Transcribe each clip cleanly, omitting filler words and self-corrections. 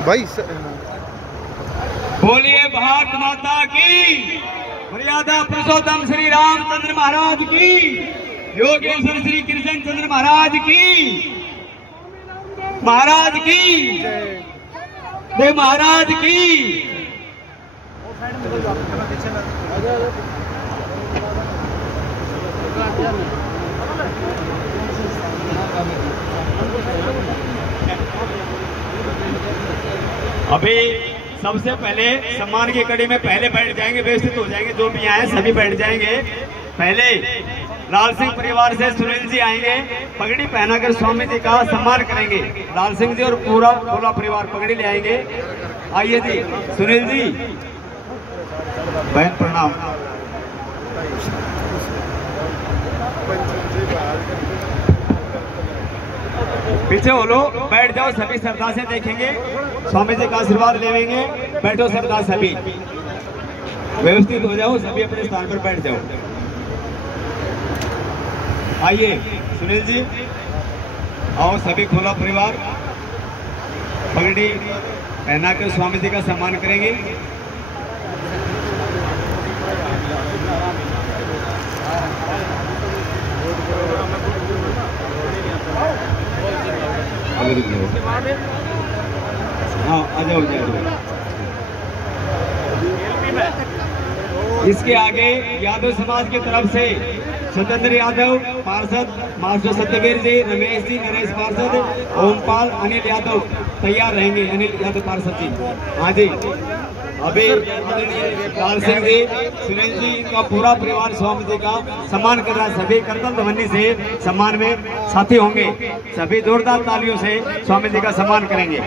भाई बोलिए भारत माता की, मर्यादा पुरुषोत्तम श्री रामचंद्र महाराज की, योगेश्वर श्री कृष्ण चंद्र महाराज की, महाराज की, देव महाराज की। अभी सबसे पहले सम्मान की कड़ी में पहले बैठ जाएंगे, व्यवस्थित हो जाएंगे, जो भी आए सभी बैठ जाएंगे। पहले लाल सिंह परिवार से सुनील जी आएंगे, पगड़ी पहनाकर स्वामी जी का सम्मान करेंगे। लाल सिंह जी और पूरा परिवार पगड़ी ले आएंगे। आइए जी, सुनील जी, बहन प्रणाम। पीछे हो लो, बैठ जाओ, सभी श्रद्धा से देखेंगे, स्वामी जी का आशीर्वाद लेंगे। बैठो श्रद्धा, सभी व्यवस्थित हो जाओ, सभी अपने स्थान पर बैठ जाओ। आइए सुनील जी, आओ, सभी खोला परिवार पगड़ी पहनाकर स्वामी जी का सम्मान करेंगे। हाँ, आ जाओ, इसके आगे यादव समाज की तरफ से स्वतंत्र यादव पार्षद, मास्टर सत्यवीर जी, रमेश जी, नरेश पार्षद, ओमपाल, अनिल यादव तैयार रहेंगे। अनिल यादव पार्षद जी, हाँ जी। अभी लाल सिंह जी, सुनील जी का पूरा परिवार स्वामी जी का सम्मान कर रहा है। सभी करतल ध्वनि से सम्मान में साथी होंगे, सभी जोरदार तालियों से स्वामी जी का सम्मान करेंगे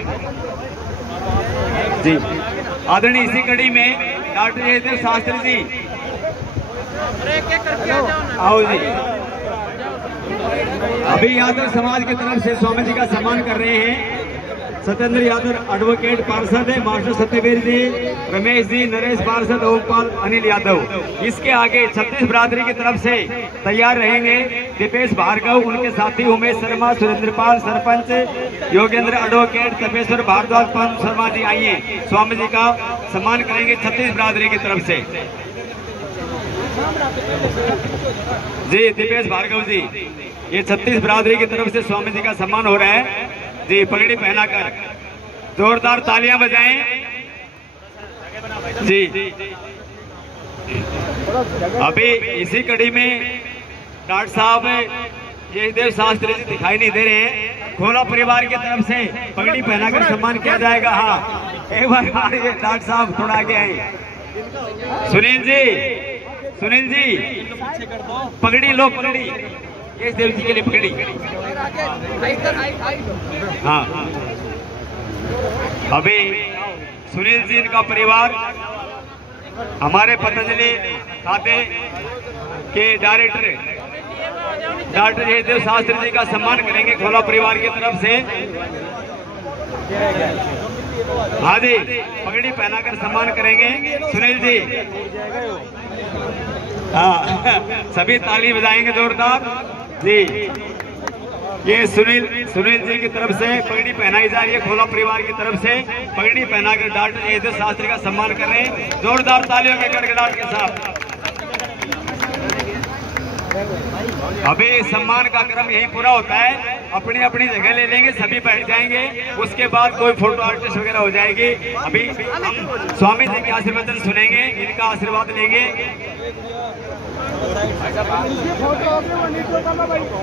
जी। आदरणीय इसी कड़ी में डॉक्टर जयदेव शास्त्री जी, आओ जी। अभी यादव समाज की तरफ से स्वामी जी का सम्मान कर रहे हैं सत्येंद्र यादव एडवोकेट पार्षद है, मास्टर सत्यवीर जी, रमेश जी, नरेश पार्षद, ओमपाल, अनिल यादव। इसके आगे 36 बिरादरी की तरफ से तैयार रहेंगे दीपेश भार्गव, उनके साथी उमेश शर्मा, सुरेंद्र पाल सरपंच, योगेंद्र एडवोकेट, तपेश्वर भारद्वाज, पवन शर्मा जी। आइए, स्वामी जी का सम्मान करेंगे 36 बिरादरी की तरफ से जी। दीपेश भार्गव जी, ये 36 बिरादरी की तरफ से स्वामी जी का सम्मान हो रहा है जी। पगड़ी पहनाकर जोरदार तालियां बजाएं जी। अभी इसी कड़ी में डॉक्टर साहब जयदेव शास्त्री जी दिखाई नहीं दे रहे हैं, खोला परिवार की तरफ से पगड़ी पहनाकर सम्मान किया जाएगा। हाँ, एक बार डॉक्टर साहब थोड़ा आगे आए। सुनील जी, पगड़ी लो, पगड़ी केश देव जी के लिए पगड़ी। हाँ, अभी सुनील जी का परिवार हमारे पतंजलि खाते के डायरेक्टर डॉक्टर जयदेव शास्त्री जी का सम्मान करेंगे खोला परिवार की तरफ से। हाँ जी, पगड़ी पहनाकर सम्मान करेंगे सुनील जी। हाँ, सभी ताली बजाएंगे जोरदार जी। ये सुनील जी की तरफ से पगड़ी पहनाई जा रही है, खोला परिवार की तरफ से पगड़ी पहनाकर डॉक्टर जयदेव शास्त्री का सम्मान कर रहे हैं जोरदार तालियों के गड़गड़ाहट के साथ। अभी सम्मान का क्रम यही पूरा होता है, अपनी अपनी जगह ले लेंगे, सभी बैठ जाएंगे, उसके बाद कोई फोटो आर्टिस्ट वगैरह हो जाएगी। अभी हम स्वामी जी के आशीर्वचन सुनेंगे, इनका आशीर्वाद लेंगे।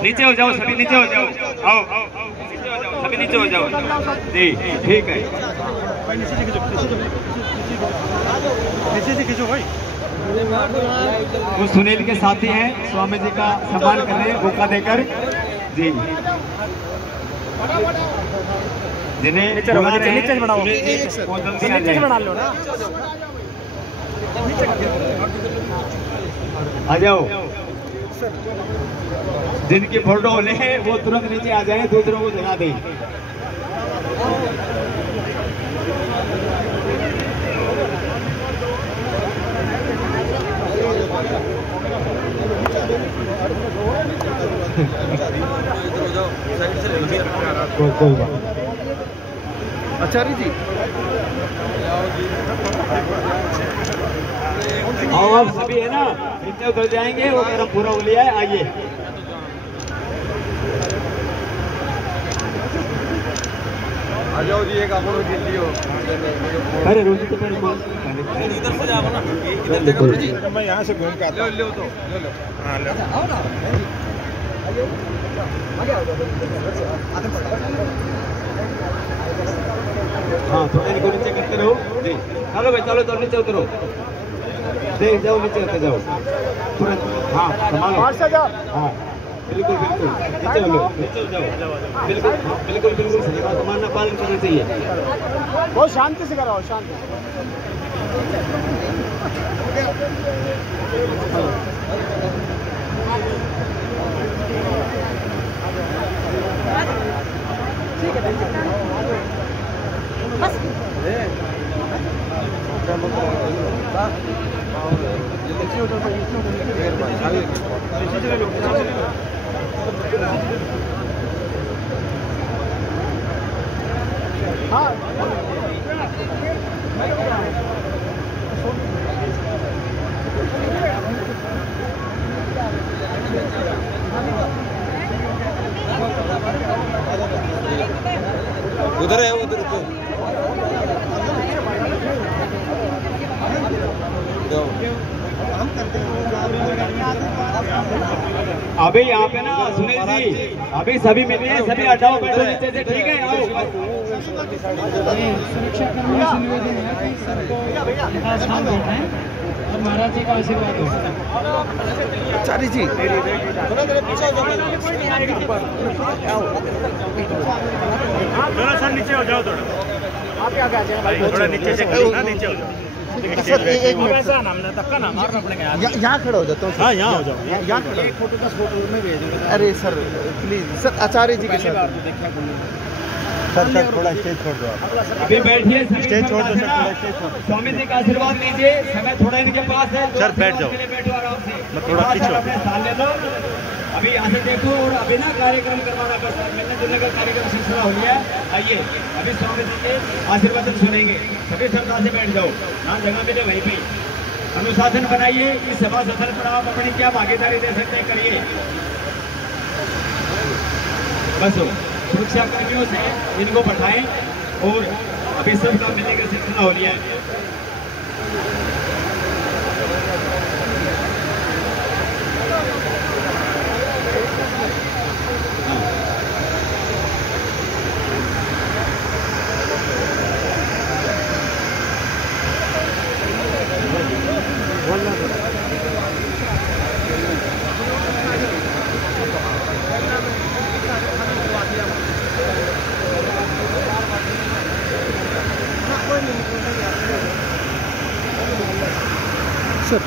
नीचे हो जाओ, सभी नीचे हो जाओ, आओ नीचे हो जाओ, सभी नीचे हो जाओ जी। ठीक है, नीचे से खींचो भाई। वो सुनील के साथी हैं, स्वामी जी का सम्मान कर रहे हैं बुका देकर जी। जिन्हें नीचे बढ़ाओ, नीचे बढ़ा लो ना, आ जाओ। जिनकी फोटो ले वो तुरंत नीचे आ जाए, दूसरों को जगा दें। कोई बात। आचार्य जी आओ आप सभी है ना, जितने उतर जाएंगे वो मेरा पूरा हो लिया है, आइए। आ जाओ जी, एक आपको जल्दी हो। अरे रोजी तो इधर से जाओ ना, इधर जगह जी मैं यहाँ से घूम के आता हूँ। ले लो हाँ ले आओ ना। हाँ थोड़ा इनको नीचे करते रहो जी। चलो भाई चलो, तो नीचे उतरो, देख जाओ नीचे होते जाओ तुरंत। हाँ संभालो, हाँ बिल्कुल बिल्कुल नीचे हो लो, नीचे हो जाओ, बिल्कुल बिल्कुल बिल्कुल सही बात, मानना पालन करना चाहिए। बहुत शांति से कराओ, शांति से। हाँ उधर है, उधर को अभी यहाँ पे ना सुनील जी, अभी सभी मिलिए, सभी हटाओ, बैठो नीचे से, ठीक है? आओ। सुरक्षा कर्मियों से निवेदन है कि सर को शांत रहना है और महाराज जी का आशीर्वाद हो। आचार्य जी थोड़ा सा नीचे हो जाओ, थोड़ा आप क्या कहते हैं भाई? थोड़ा नीचे से करो ना, नीचे हो जाओ। सर एक मिनट ऐसा नाम ना धक्का ना मारना पड़ेगा यार। यहाँ खड़ा हो जाता हूँ। हाँ यहाँ हो जाओ, यहाँ खड़ा एक फोटो 10 फोटो में भेजूंगा। अरे सर प्लीज सर, आचार्य जी के पहली साथ बार तो देखा बोलूँ। सर थोड़ा स्टेज छोड़ दो आप। अभी बैठिए, सभी स्टेज छोड़ दो है सर, ना? थोड़ा स्टेज छोड़ दो। स्वामी जी का आशीर्वाद लीजिए, समय थोड़ा इनके पास है। सर, बैठ जाओ। बैठो आराम से, मैं थोड़ा थोड़ा सा पीछे अपने स्थान ले लो। अभी यहाँ से देखो, और अभी ना कार्यक्रम करवाना, बस मिलने जुलने का कार्यक्रम सिलसिला हो गया है। आइए अभी स्वामी जी के आशीर्वाद सुनेंगे, सभी श्रद्धा से बैठ जाओ, जहाँ जगह मिले वहीं पे अनुशासन बनाइए। इस सभा सदन पर आप अपनी क्या भागीदारी दे सकते हैं, करिए। बस सुरक्षा कर्मियों से इनको बैठाएं, और अभी सबका मिलने का सिलसिला हो गया है।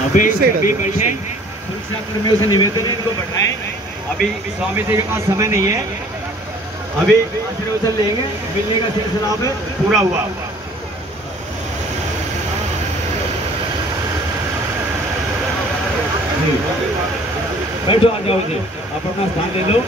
अभी सभी बैठे, सुरक्षा कर्मियों से निवेदन है इनको बैठाएं। अभी स्वामी जी के पास समय नहीं है, अभी आशीर्वचन लेंगे, मिलने का सिलसिला अब पूरा हुआ। बैठो, आ जाओ जी, आप अपना स्थान ले लो।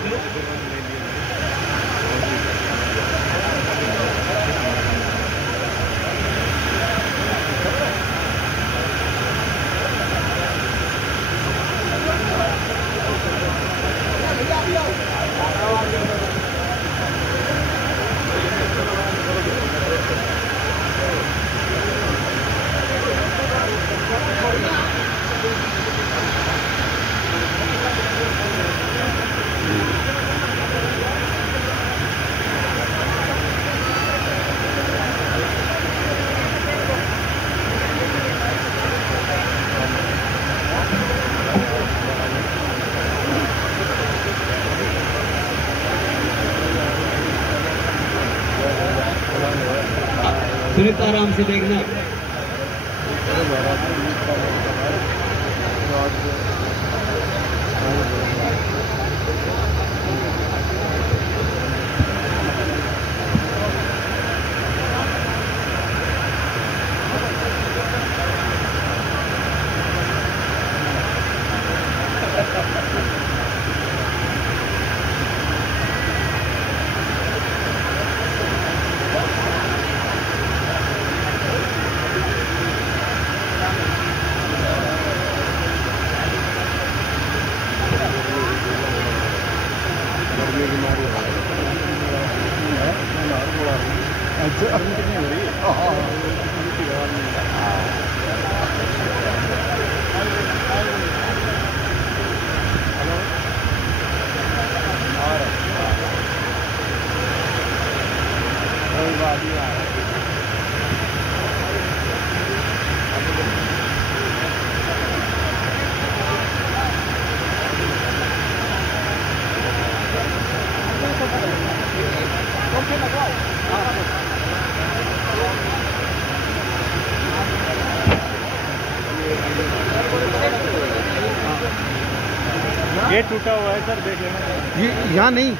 सुनीता आराम से देखना। ये टूटा हुआ है सर, देख लेना। ये यहाँ नहीं,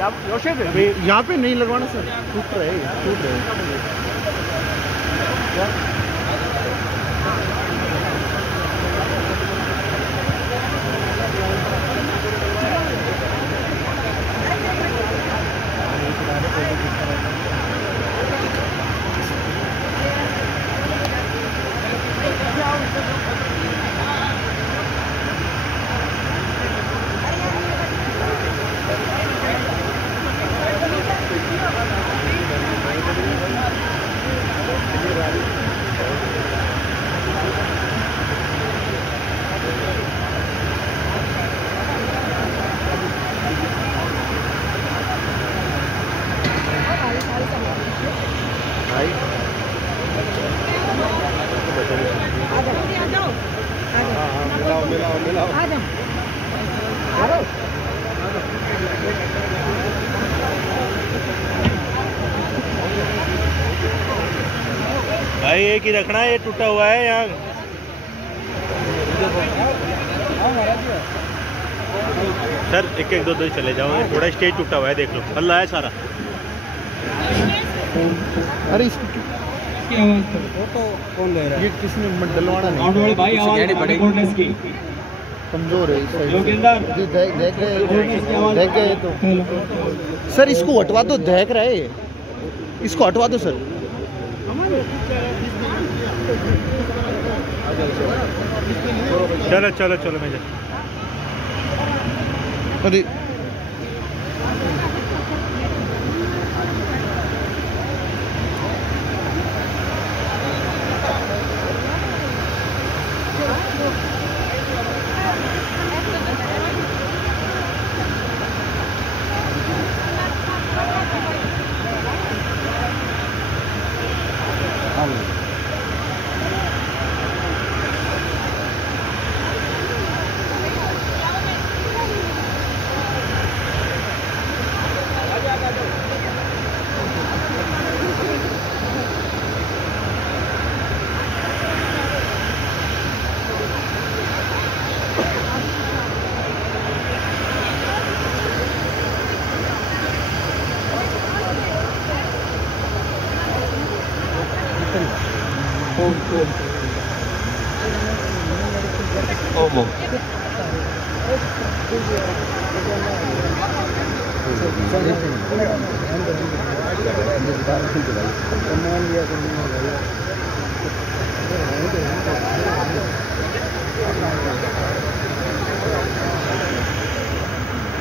अभी यहाँ पे नहीं लगवाना सर, टूट रहे हैं, टूट रहे हैं। भाई एक ही रखना है, ये टूटा हुआ है यहाँ। सर एक एक दो चले जाओ, थोड़ा स्टेज टूटा हुआ है, देख लो, हल्ला है सारा। अरे इसकी कौन ले रहा है? ये किसने डलवाना ग्राउंड वाले भाई आवाज बोर्डनेस की कमजोर है जोगिंदर देख गए तो सर इसको हटवा दो, दहक रहा है, इसको हटवा दो सर। चलो चलो चलो मैं अरे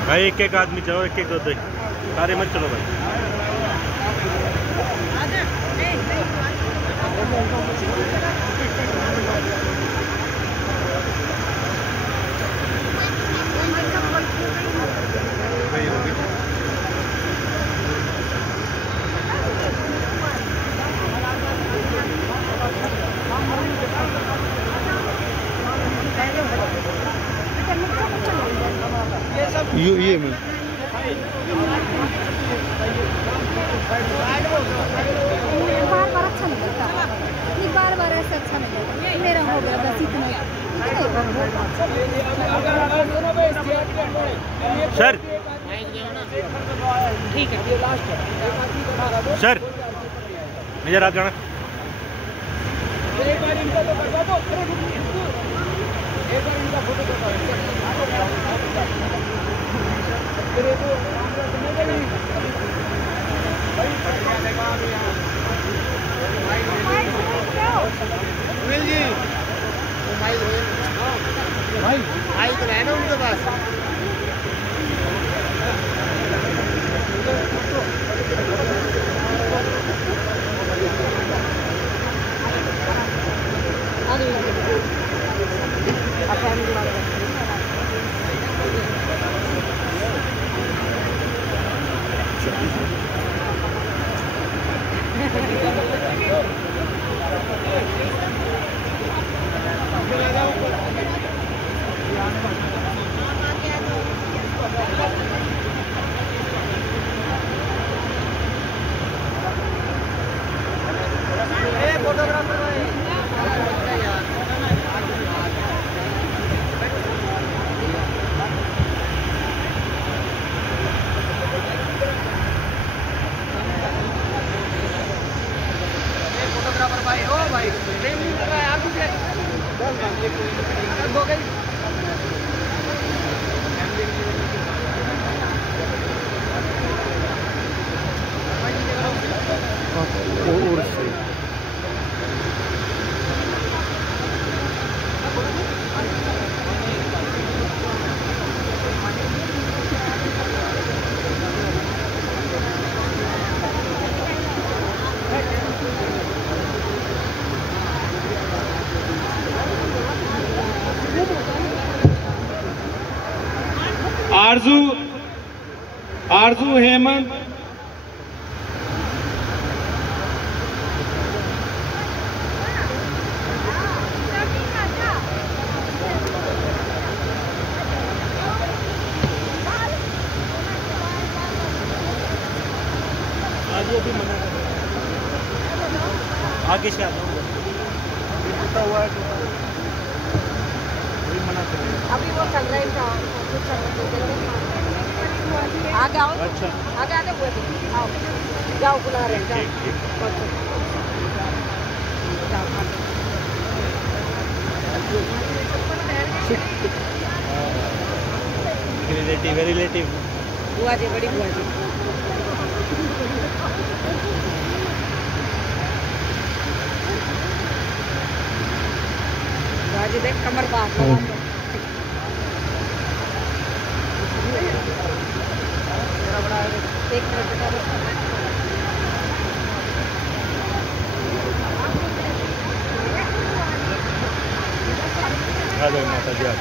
भाई एक एक आदमी चलो, एक एक दो दो सारे मत चलो भाई। ये में बार अच्छा नहीं लगता, बार ऐसा अच्छा नहीं लगता, मेरा हो गया बस इतना। सर ठीक है सर मेजर आप जाना। भाई तो रहना उनके पास। आरजू हेमंत, आगे से आता हूँ हुआ है अभी वो चल रहा है आगे आओ। अच्छा आगे आगे वो आओ जाओ बुला रहे हैं रिलेटिव बुआ जी, बड़ी बुआ जी। बुआ जी देख कमर बात एक मिनट आ जाओ माता जी आप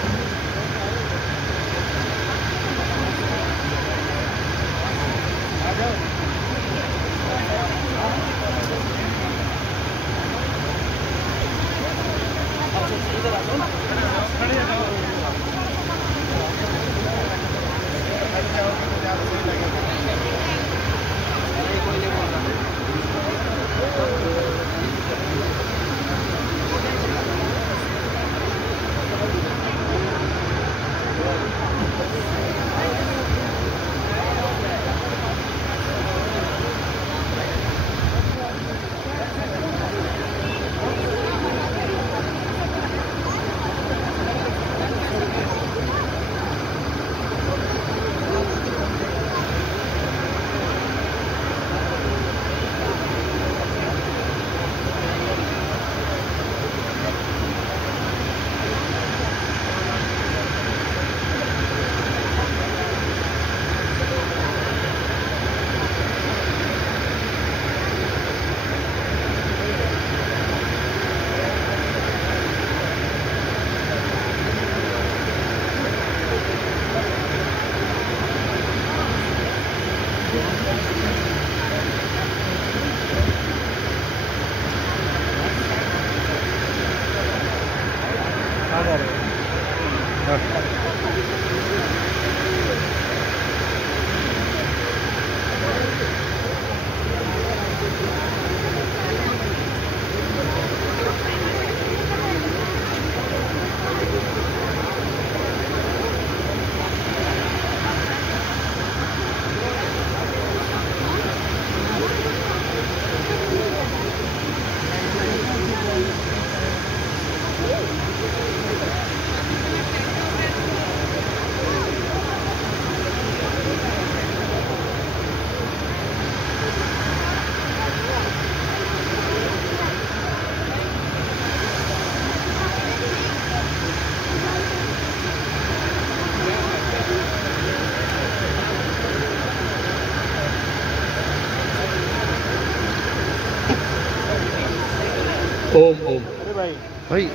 ओम ओम। अरे भाई भाई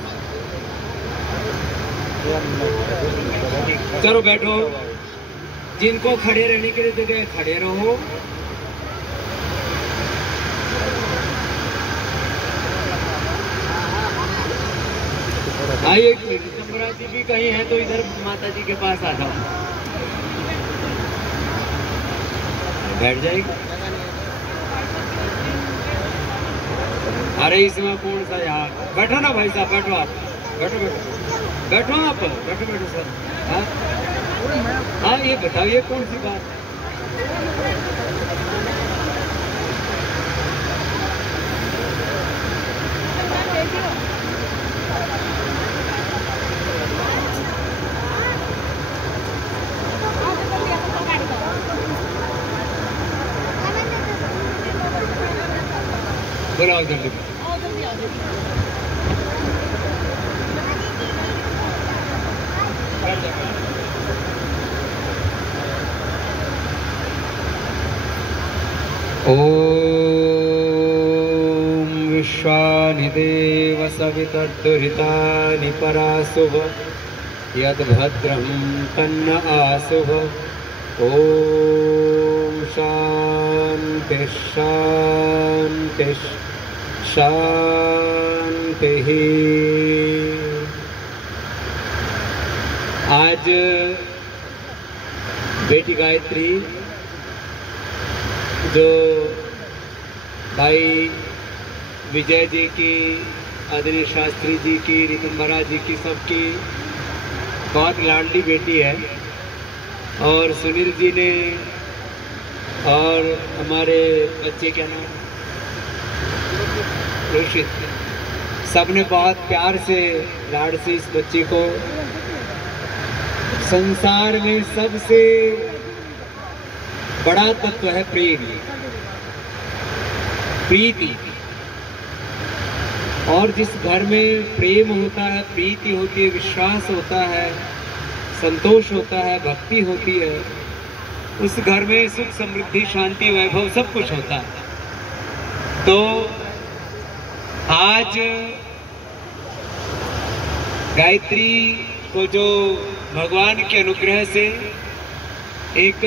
चलो बैठो, जिनको खड़े रहने के लिए जगह खड़े रहो। आइए चंबरा जी भी कहीं है तो इधर माता जी के पास आ जाओ, बैठ जाएगी। अरे इसमें कौन सा यार, बैठो ना भाई साहब, बैठो आप, बैठो बैठो बैठो आप, बैठो बैठो सर। हाँ हाँ, ये बताओ ये कौन सी बात। बुलाओ जल्दी। ओम विश्वानि देव सवितर्दुहितानि पराशुभ, यद्भद्रं तन्न आशुभ। ओम शांति शांति शांति। आज बेटी गायत्री जो भाई विजय जी की, आदरणीय शास्त्री जी की, रितंबरा जी की, सबकी बहुत लाडली बेटी है, और सुनील जी ने और हमारे बच्चे क्या नाम, रोशित, सबने बहुत प्यार से, लाड से इस बच्चे को, संसार में सबसे बड़ा तत्व है प्रेम, प्रीति, और जिस घर में प्रेम होता है, प्रीति होती है, विश्वास होता है, संतोष होता है, भक्ति होती है, उस घर में सुख, समृद्धि, शांति, वैभव सब कुछ होता है। तो आज गायत्री को जो भगवान के अनुग्रह से एक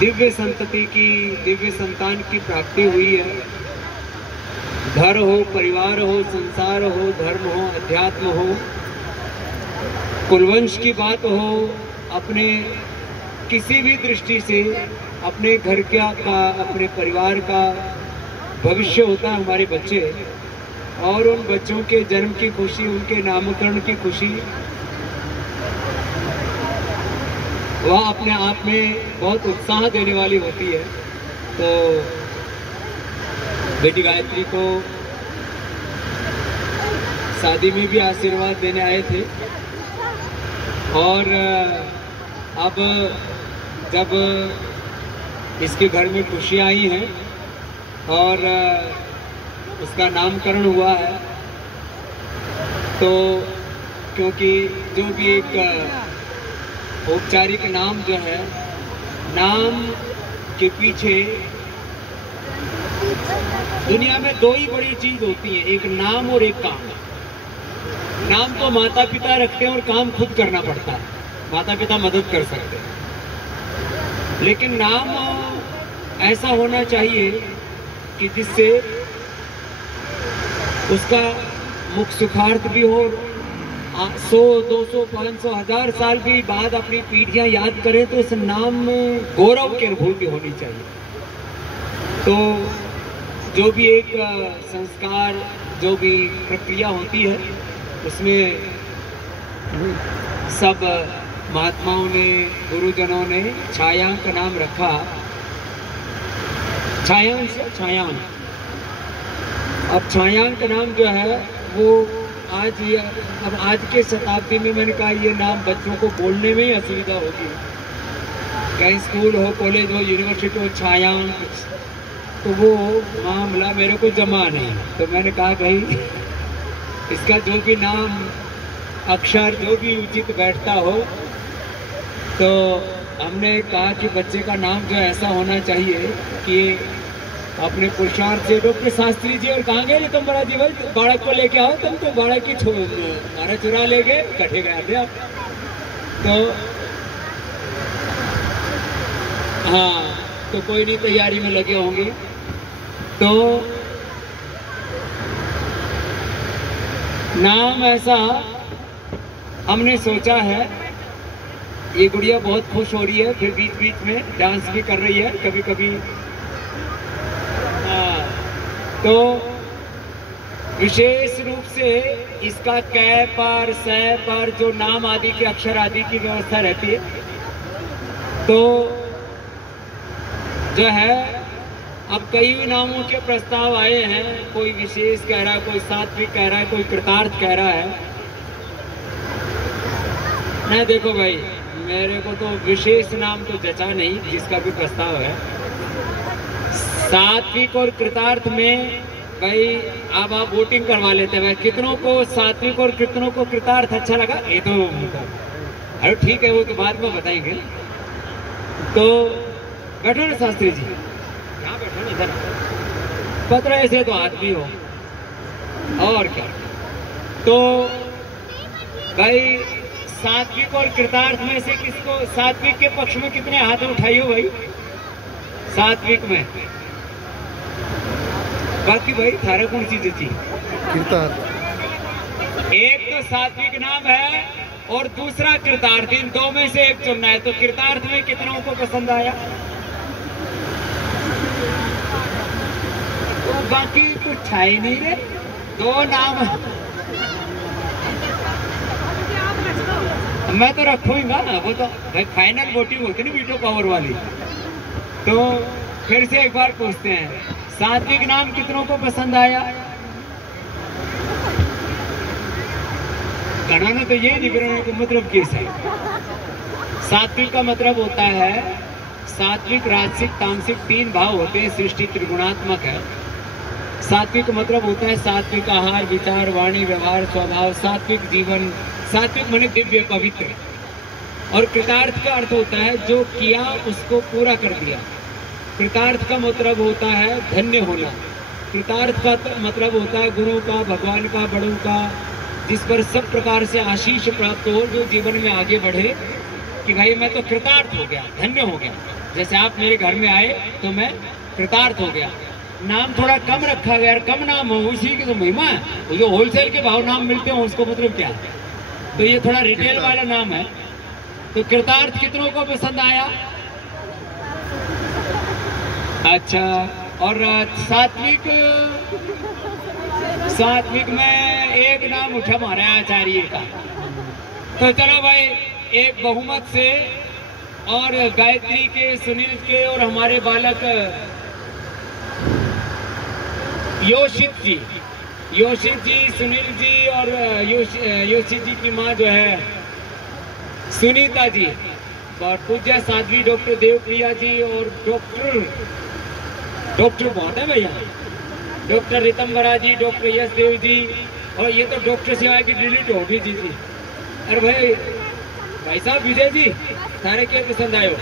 दिव्य संतति की, दिव्य संतान की प्राप्ति हुई है, घर हो, परिवार हो, संसार हो, धर्म हो, अध्यात्म हो, कुलवंश की बात हो, अपने किसी भी दृष्टि से अपने घर का अपने परिवार का भविष्य होता है हमारे बच्चे, और उन बच्चों के जन्म की खुशी, उनके नामकरण की खुशी, वह अपने आप में बहुत उत्साह देने वाली होती है। तो बेटी गायत्री को शादी में भी आशीर्वाद देने आए थे, और अब जब इसके घर में खुशियाँ आई हैं और उसका नामकरण हुआ है, तो क्योंकि जो भी एक औपचारिक नाम जो है, नाम के पीछे दुनिया में दो ही बड़ी चीज होती है, एक नाम और एक काम। नाम तो माता पिता रखते हैं और काम खुद करना पड़ता है, माता पिता मदद कर सकते हैं, लेकिन नाम ऐसा होना चाहिए कि जिससे उसका मुख सुखार्थ भी हो, 100, 200, 500, 1000 साल भी बाद अपनी पीढ़ियां याद करें तो उस नाम में गौरव की अनुभूति होनी चाहिए। तो जो भी एक संस्कार, जो भी प्रक्रिया होती है, उसमें सब महात्माओं ने, गुरुजनों ने छायांक का नाम रखा, छायांक। अब छायांक नाम जो है वो अब आज के शताब्दी में मैंने कहा ये नाम बच्चों को बोलने में ही असुविधा होगी, कहीं स्कूल हो, कॉलेज हो, यूनिवर्सिटी हो, छायांक, तो वो मामला मेरे को जमा नहीं। तो मैंने कहा भाई इसका जो भी नाम, अक्षर जो भी उचित बैठता हो, तो हमने कहा कि बच्चे का नाम जो ऐसा होना चाहिए कि अपने पुरुषार्थ से। डॉक्टर शास्त्री जी और कहाँ गए रितंबरा जी, भाई बालक को लेके आओ, तुम तो बालक की मारा चुरा ले गए, कटे गए थे आप। तो हाँ, तो कोई नहीं, तैयारी में लगे होंगे। तो नाम ऐसा हमने सोचा है, ये गुड़िया बहुत खुश हो रही है, फिर बीच बीच में डांस भी कर रही है कभी कभी। तो विशेष रूप से इसका कै पर, सै पर जो नाम आदि के अक्षर आदि की व्यवस्था रहती है, तो जो है अब कई नामों के प्रस्ताव आए हैं, कोई विशेष कह रहा है, कोई सात्विक कह रहा है, कोई कृतार्थ कह रहा है। नहीं देखो भाई, मेरे को तो विशेष नाम तो जचा नहीं, जिसका भी प्रस्ताव है। सात्विक और कृतार्थ में भाई अब आप वोटिंग करवा लेते हैं, भाई कितनों को सात्विक और कितनों को कृतार्थ अच्छा लगा, ये तो अरे ठीक है, वो तो बाद में बताएंगे। तो बैठो ना शास्त्री जी, यहाँ बैठो ना, इधर पत्र ऐसे तो आदमी हो और क्या। तो भाई सात्विक और कृतार्थ में से किसको, सात्विक के पक्ष में कितने हाथ उठाइए भाई? सात्विक में, बाकी भाई थारा कौन सी थी? एक तो सात्विक नाम है और दूसरा कृतार्थ, इन दो में से एक चुनना है। तो कृतार्थ में कितनों को पसंद आया? बाकी कुछ था ही नहीं रे, दो नाम। मैं तो रखूंगा ना, वो तो भाई फाइनल वोटिंग होती है ना वीटो पावर वाली। तो फिर से एक बार पूछते हैं, सात्विक नाम कितनों को पसंद आया? गणाना तो ये निगरानी का मतलब कैसा है? सात्विक का मतलब होता है, सात्विक, राजसिक, तामसिक 3 भाव होते हैं, सृष्टि त्रिगुणात्मक है। सात्विक मतलब होता है सात्विक आहार, विचार, वाणी, व्यवहार, स्वभाव, सात्विक जीवन। सात्विक माने दिव्य, पवित्र। और कृतार्थ का अर्थ होता है जो किया उसको पूरा कर दिया। कृतार्थ का मतलब होता है धन्य होना। कृतार्थ का मतलब होता है गुरु का, भगवान का, बड़ों का, जिस पर सब प्रकार से आशीष प्राप्त हो, जो जीवन में आगे बढ़े कि भाई मैं तो कृतार्थ हो गया, धन्य हो गया। जैसे आप मेरे घर में आए तो मैं कृतार्थ हो गया। नाम थोड़ा कम रखा गया, कम नाम हो उसी की तो महिमा है। वो जो होलसेल के भाव नाम मिलते हैं उसको मतलब क्या है? तो ये थोड़ा रिटेल वाला नाम है। तो कृतार्थ कितनों को पसंद आया? अच्छा, और सात्विक, सात्विक में एक नाम उठा हमारे आचार्य का। तो चलो भाई, एक बहुमत से, और गायत्री के, सुनील के, और हमारे बालक योशित जी, सुनील जी, और योशित जी की माँ जो है सुनीता जी, और पूज्य साध्वी डॉक्टर देवप्रिया जी, और डॉक्टर बहुत है भैया, डॉक्टर रितंबरा जी, डॉक्टर यशदेव जी, और ये तो डॉक्टर सिवाय की डिलीट हो गई जी। अरे भाई साहब विजय जी, सारे क्या पसंद आयो?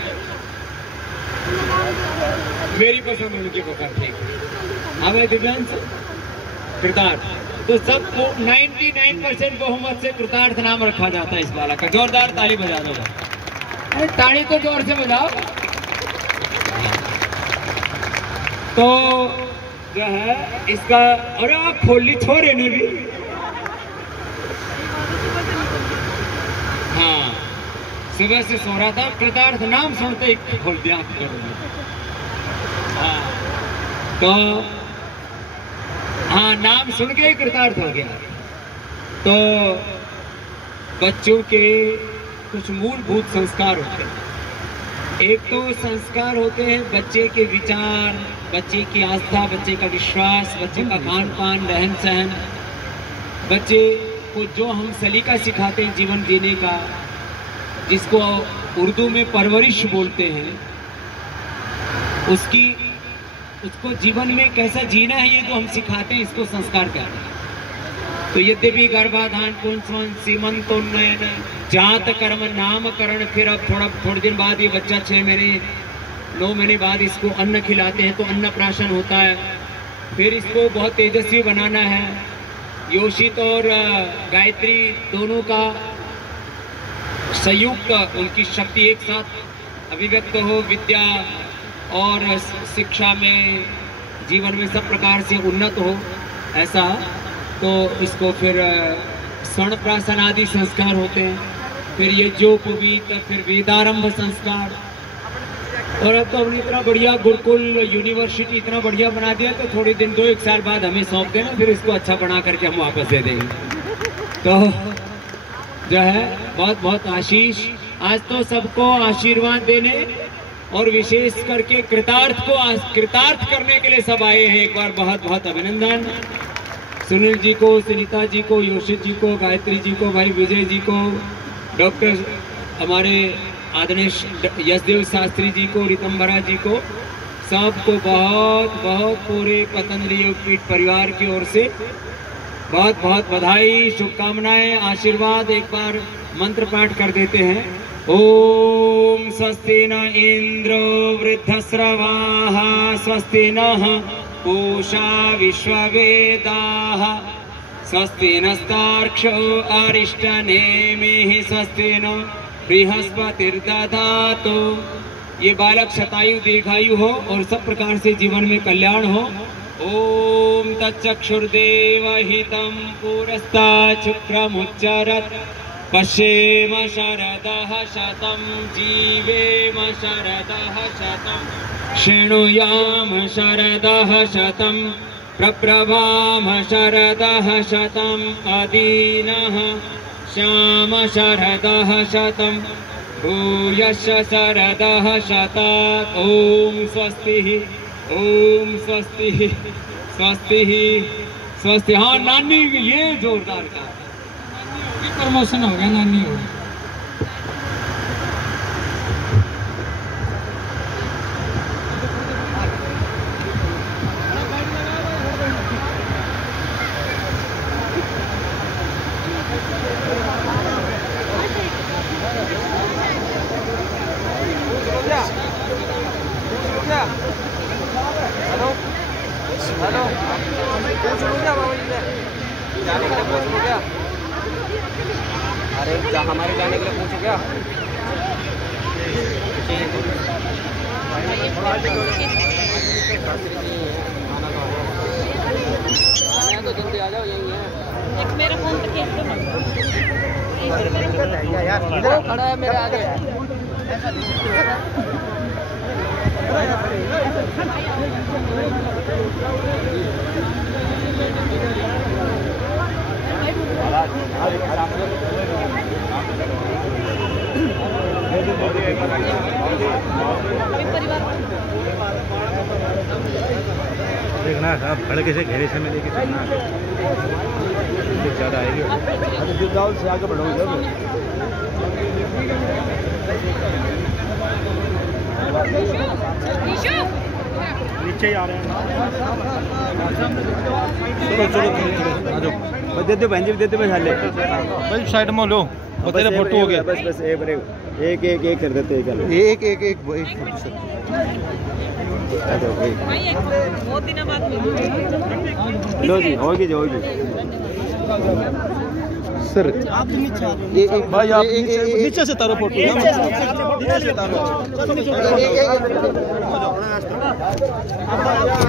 मेरी पसंद उनकी पसंद थी। हाँ भाई दिव्यांश, कृतार्थ। तो सबको 99% बहुमत से कृतार्थ नाम रखा जाता है इस बालक का। जोरदार ताली बजा दो। अरे ताली तो जोर से बजाओ। तो जो है इसका, अरे आप खोली छोरे ने भी, हाँ सुबह से सो रहा था, कृतार्थ नाम सुनते ही खोल दिया। हाँ तो हाँ, नाम सुन के ही कृतार्थ हो गया। तो बच्चों के कुछ मूलभूत संस्कार होते हैं। एक तो संस्कार होते हैं बच्चे के विचार, बच्चे की आस्था, बच्चे का विश्वास, बच्चे का खान पान, रहन सहन। बच्चे को जो हम सलीका सिखाते हैं जीवन जीने का, जिसको उर्दू में परवरिश बोलते हैं, उसको जीवन में कैसा जीना है ये जो हम सिखाते हैं, इसको संस्कार कहते हैं। तो यद्यपि गर्भाधान, पुंसवन, सीमंतोन्नयन, जात कर्म, नामकरण, फिर अब थोड़े दिन बाद ये बच्चा 6 महीने 9 महीने बाद इसको अन्न खिलाते हैं तो अन्नप्राशन होता है। फिर इसको बहुत तेजस्वी बनाना है। योशित और गायत्री दोनों का संयुक्त, उनकी शक्ति एक साथ अभिव्यक्त हो, विद्या और शिक्षा में, जीवन में सब प्रकार से उन्नत हो, ऐसा। तो इसको फिर स्वर्णप्राशन आदि संस्कार होते हैं। फिर ये जोपवीत, फिर वेदारंभ संस्कार। और अब तो हमने इतना बढ़िया गुरुकुल यूनिवर्सिटी इतना बढ़िया बना दिया, तो थोड़े दिन 2-1 साल बाद हमें सौंप देना, फिर इसको अच्छा बना करके हम वापस दे देंगे। तो जो है बहुत बहुत आशीष। आज तो सबको आशीर्वाद देने और विशेष करके कृतार्थ को कृतार्थ करने के लिए सब आए हैं। एक बार बहुत बहुत अभिनंदन सुनील जी को, सुनीता जी को, योशित जी को, गायत्री जी को, भाई विजय जी को, डॉक्टर हमारे आदरणीय यशदेव शास्त्री जी को, रितंबरा जी को, सबको बहुत बहुत पूरे पतंजलि योगपीठ परिवार की ओर से बहुत बहुत बधाई, शुभकामनाएं, आशीर्वाद। एक बार मंत्र पाठ कर देते हैं। ओम स्वस्ति न इंद्रो वृद्धश्रवाः, स्वस्ति नः पूषा विश्ववेदाः, स्वस्ति नस्तार्क्ष्यो अरिष्टनेमिः स्वस्ति न बृहस्पतिर्दधातु। ये बालक शतायु दीर्घायु हो और सब प्रकार से जीवन में कल्याण हो। ओम तच्चक्षुर्देव हितं पुरस्तात् शुक्रमुच्चरत् पश्येम शरदः शतं जीवेम शरदः शतं शृणुयाम शरदः शतं प्रब्रवाम शरदः शतम् अदीनः श्याम शरदः शतं भूयश्च शरदः शतात्। ओम स्वस्ति ओम स्वस्ति स्वस्ति स्वस्ति। हाँ नानी ये जोरदार का प्रमोशन हो गया, नानी हो गई। हेलो हेलो पूछ लो क्या बाबा जी से जाने के लिए पूछ लो क्या? अरे हमारे जाने के लिए पूछो क्या? तो जल्दी आ जाओ, यही है। एक मेरा फोन पे कैसे यार इधर खड़ा है मेरे आगे। देखना साहब खड़के से घेरे से में लेके चलना ज़्यादा आएगी। से आगे बढ़ोगे नीचे ही आ रहे हैं। चलो चलो आ जाओ। दे दो बहन जी, दे दो मैं ले भाई साइड में लो, तेरा फोटो हो गया। बस बस एक कर देते एक बहुत दिन बाद लो जी होगी जो होगी सर। भाई आप नीचे से तारो फोटो, नीचे से तारो।